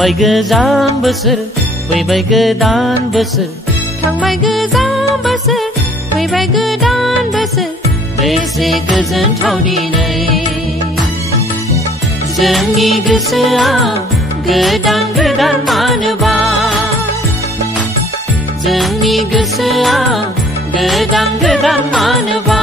थांबाय गोजाम बोसोर फैबाय गोदान बोसोर थांबाय गोजाम बोसोर फैबाय गोदान बोसोर बेसे गोजोनथाव दिनै जोंनि गोसोआ गोदान गोदान मानोबा जोंनि गोसोआ गोदान गोदान मानोबा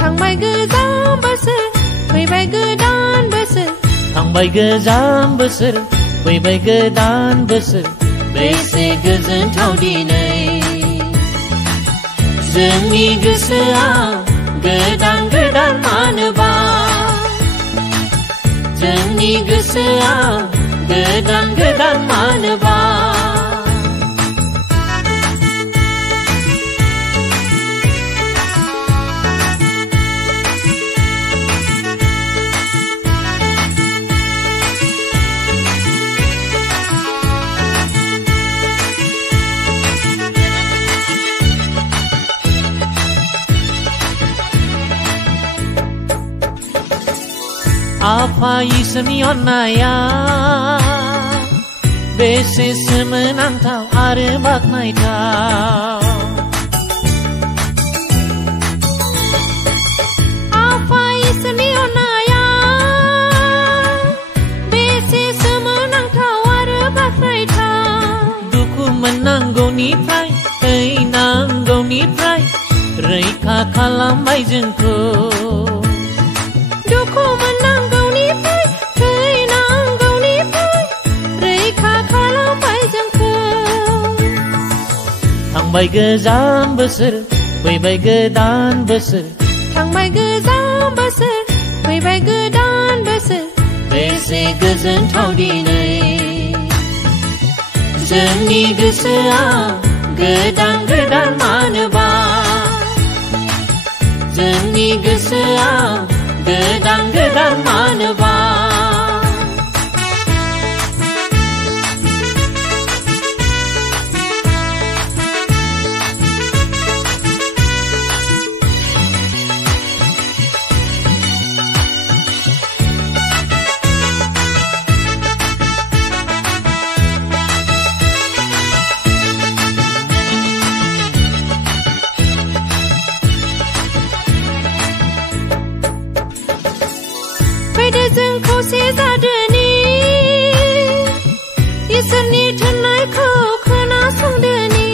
थांबाय गोजाम बोसोर फैबाय गोदान बोसोर थांबाय गोजाम बोसोर फैबाय गोदान बोसोर बेसे गोजोनथाव दिनै जोंनि गोसोआ गोदान गोदान मानोबा जोंनि गोसोआ गोदान गोदान मानोबा आफा इसोरनि अननाया बेसे सोमोनांथाव आरो बाख्नायथाव आफा इसोरनि अननाया बेसे सोमोनांथाव आरो बाख्नायथाव दुखु मोननांगौनिफ्राय थैनांगौनिफ्राय रैखा खालामबाय जोंखौ दुखु मोननांगौनिफ्राय थैनांगौनिफ्राय रैखा खालामबाय जोंखौ थांबाय गोजाम बोसोर फैबाय गोदान बोसोर थांबाय गोजाम बोसोर फैबाय गोदान बोसोर बेसे गोजोनथाव दिनै जोंनि गोसोआ गोदान गोदान मानोबा जोंनि गोसोआ गोदान गोदान मानोबा फैदो जों खौसे जादोनि इसोरनि थिननायखौ खोनासंदोनि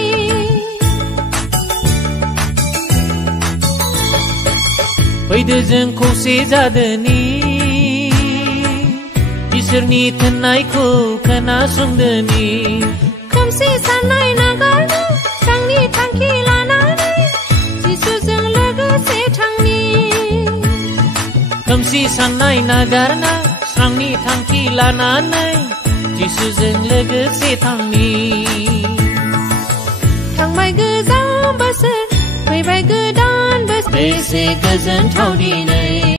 फैदो जों खौसे जादोनि इसोरनि थिननायखौ खोनासंदोनि खोमसि साननाय नागारनो स्रांनि थांखि लानानै जिसुजों लोगोसे थांनि खोमसि साननाय नागारना स्रांनि थांखि लानानै जिसुजों लोगोसे थांनि थांबाय गोजाम बोसोर फैबाय गोदान बोसोर बेसे गोजोनथाव दिनै